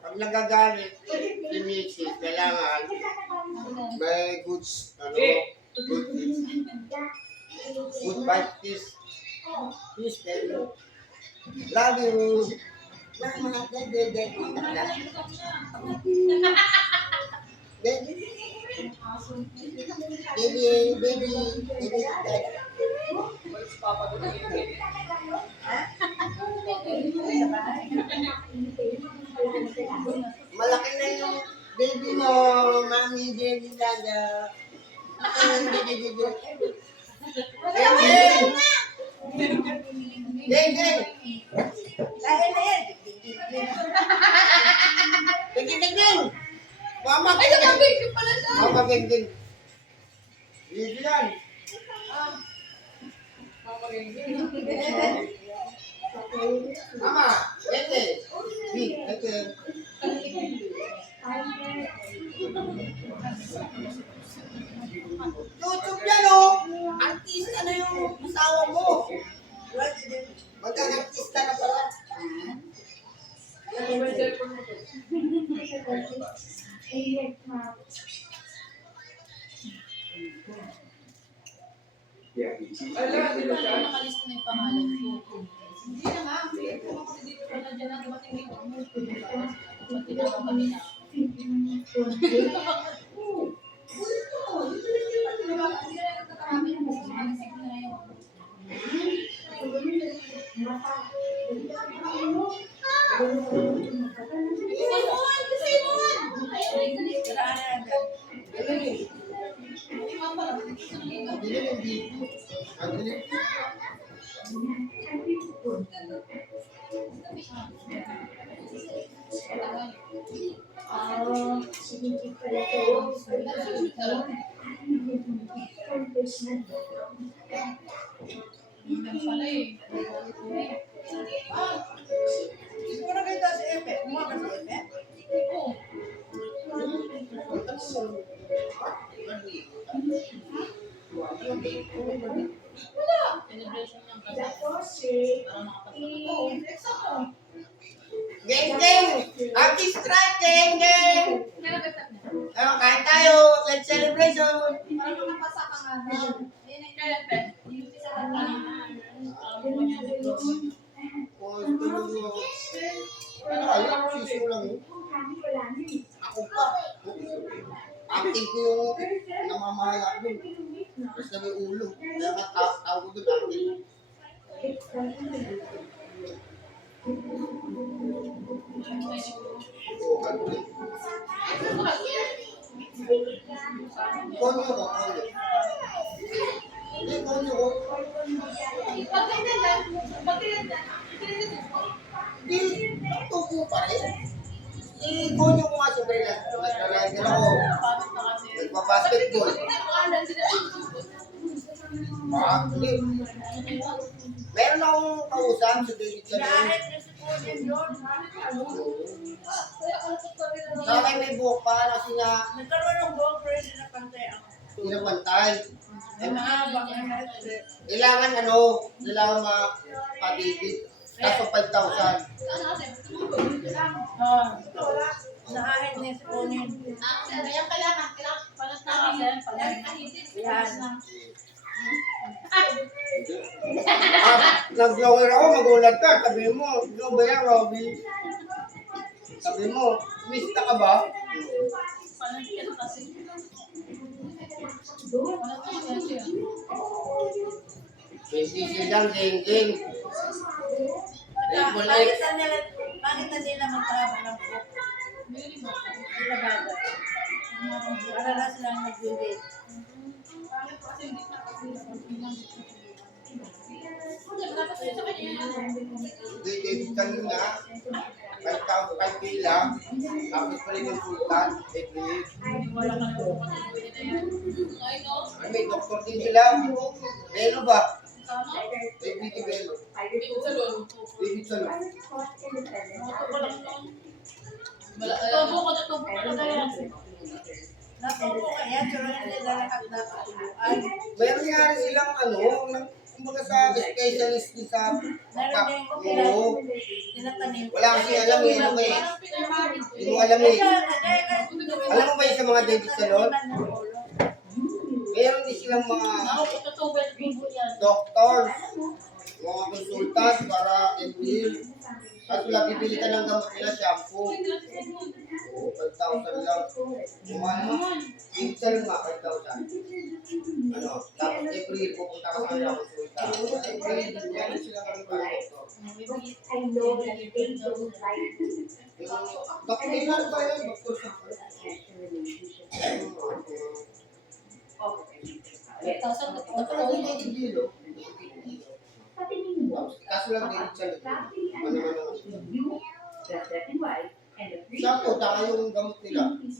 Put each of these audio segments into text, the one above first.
Pag nagagalit, si Mrs. kailangan may goods, good fight kiss. Kiss, baby. Love you. Mama, baby. Malaki na yung baby mo, mami, baby, dada. Geng. Mama, geng. Baby yan. Mama, geng. YouTube yan artista na yung asawa mo. Magkang-artista na pala. Nakalista na yung pangalan ko. Hindi na nga. Kasi dito pala dyan na dumating dito. Pati na ako kami na. Geng! Happy strike, geng! Kain tayo! Let's celebration! Siso lang yun. Ako pa. Acting ko yung namamahala doon. Basta may ulo. Kaya tawag ko doon acting. Konyo ko. Hindi, konyo ko. Hindi, tuko pa rin. Konyo ko nga sa Bella. Nag-rider ako. Nagpa-basketball. Hindi. Meron akong kausap sa David Salon. Sa akin may buhok pa kasi nga Nagkaroon ng buhok pero hindi napantay ako. pinapantay. Ay, mahaba ka na. Kailangan ma-pabibig. Kaso 5,000. Sa akin na si Conin. Nag-vlogger ako, magulat ka. Sabi mo, ikaw ba yan, Robby? Sabi mo, mista ka ba? Hindi lang, ding. Bakit na nila magtrabaho ng buhok? Sila bagay. Para na silang nag-date. David kanina, 5K lang. Tapos pa rin yung sultan, may doktor din sila. Belo ba? Tama? Baby Belo. Dito sa loob. Baby Salon. Tubo ko, tubo ko talaga yan. Natubo ka yan, pero hindi na lahat natutuluan. Meron nga rin silang kumbaga sa specialist din sa Meron din Oo. tinatanim. Wala kasi alam eh, ano kaya. Hindi mo alam eh. Alam mo ba yung sa mga David Salon? Meron din silang mga Ako, tutubo at tubo yan. doctors, mga consultant para every at wala bibili ka ng gamot nila shampoo. Oo, 5,000 lang. Yung ano, minsan nga 5,000. Tapos every year pupunta ka sa kanila konsulta. Every year, meron sila kami para doctor. Kailan ba yan? Doctor sa kaso lang din sa shampoo, saka yung gamot nila. 5,000.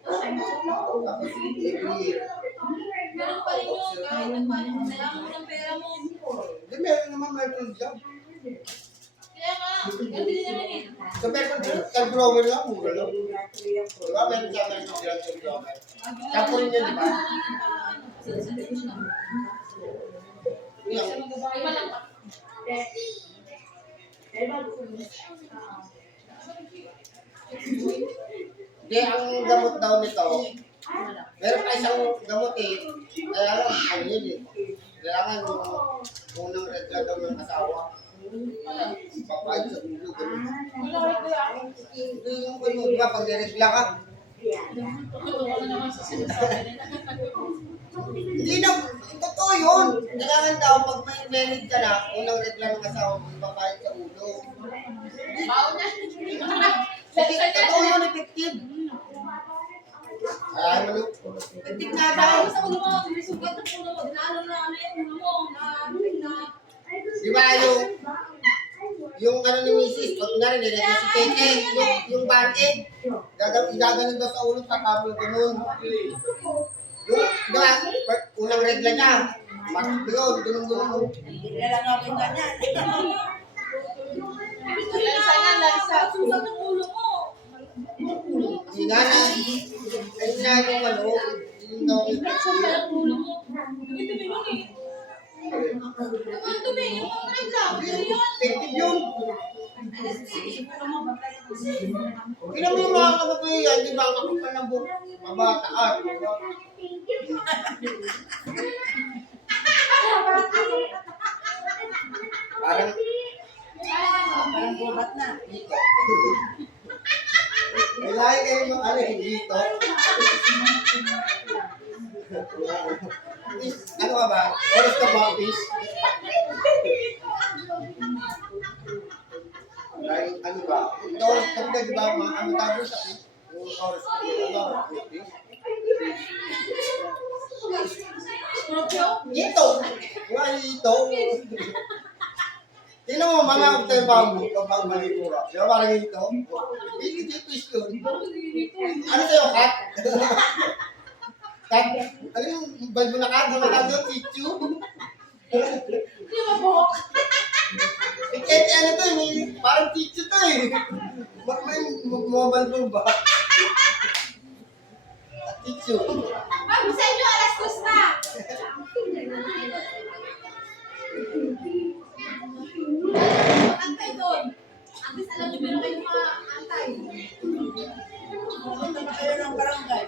Tapos every year. Meron pa rin yung kahit nagpanik mo, kailangan mo ng pera mo. Hindi, meron naman meron dyan. Kaya nga, ganun din naman eh. Sa meron dyan, tag-grower lang, mura lang. Diba, meron sa meron dyan tag-grower. Shampoo rin yun, diba? Yan. Hindi, ang gamot daw nito, meron pa isang gamot eh. Kaya lang, ano yun eh. Kailangan yung unang regla daw ng asawa. Papayad sa ulo, ganun. Hindi yung ano, di ba, pag niregla ka, hindi na, totoo yun. Kailangan daw, pag may married ka na, unang regla ng asawa mo, papayad sa ulo. Totoo yun, effective. Ay, ano, effective nga daw. Sa ulo mo, may sugat ng ulo mo, dinaalam na ano yung ulo mo, na Di ba yung ano ni Mrs. pag narinig si Keke, yung band-aid, gaganon daw sa ulo, takabol ganun. Yung, di ba, unang regla niya, yun, ganun. Hindi lang ako yung ganyan. Larisa na, Larisa. Sugat ng ulo mo. Hindi nga na, ayun na yung ano, yung daw, Sugat ng ulo mo. Dumi nun eh. Dumi, yung mga regla. effective yun. Kailan mo yung mga kababayan, di ba, makapal ng buhok, mabataan, di ba? Parang, Parang bubat na. dito. May lahi kayo ng ano, dito. Ano ka ba? Oras ka ba, fish? Dahil ano ba? Ito oras ka ba, di ba? Mga ano tayo sa fish? Yung oras ka ba, fish? Ito! Nga ito! Tingnan mo, mga after bamboo, kapag malikura. Di ba parang ito? Hindi fish yun. Ano sa'yo, kat? Kat? Ano yung balbo na kat? Ano tawag doon? Chichu? Hindi ba buhok? Eh, ano to eh? Parang chichu to eh. May balbo ba? Chichu. Bago sa inyo, alas 2 na. Antay doon. At least alam niyo meron kayong mga antay. Pumunta pa kayo ng barangay.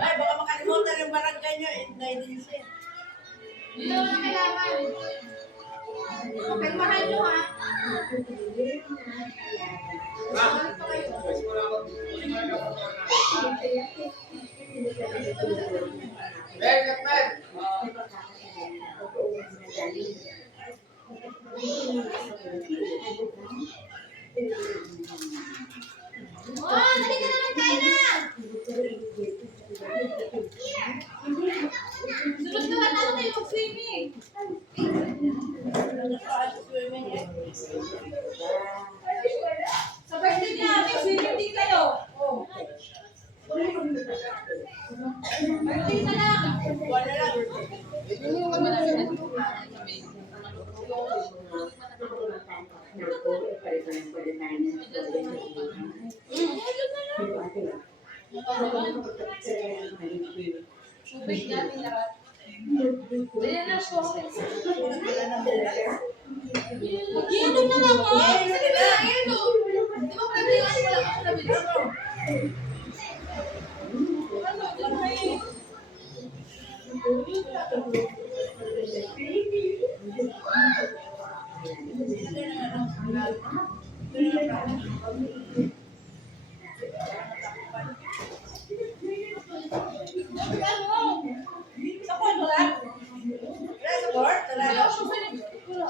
Ay, baka makalimutan yung barangay nyo. Inday din siya. Hindi naman kailangan. Pirmahan nyo ha. Bakit pa kayo? Ben! Oh, dali ka naman kain na! Sunod ka lang ako tayo mag-swimming. Sa birthday niya, may swimming din kayo. Oh. Wala lang. Iinom na lang ako. Sige na, iinom. Di ba pwede yung wala ako na video? Sa kwarto lang? Wala sa court? Wala.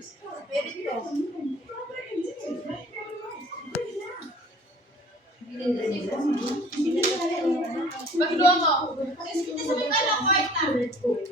Spirit ko. Bakit mo? Kasi sabi ka lang, white na.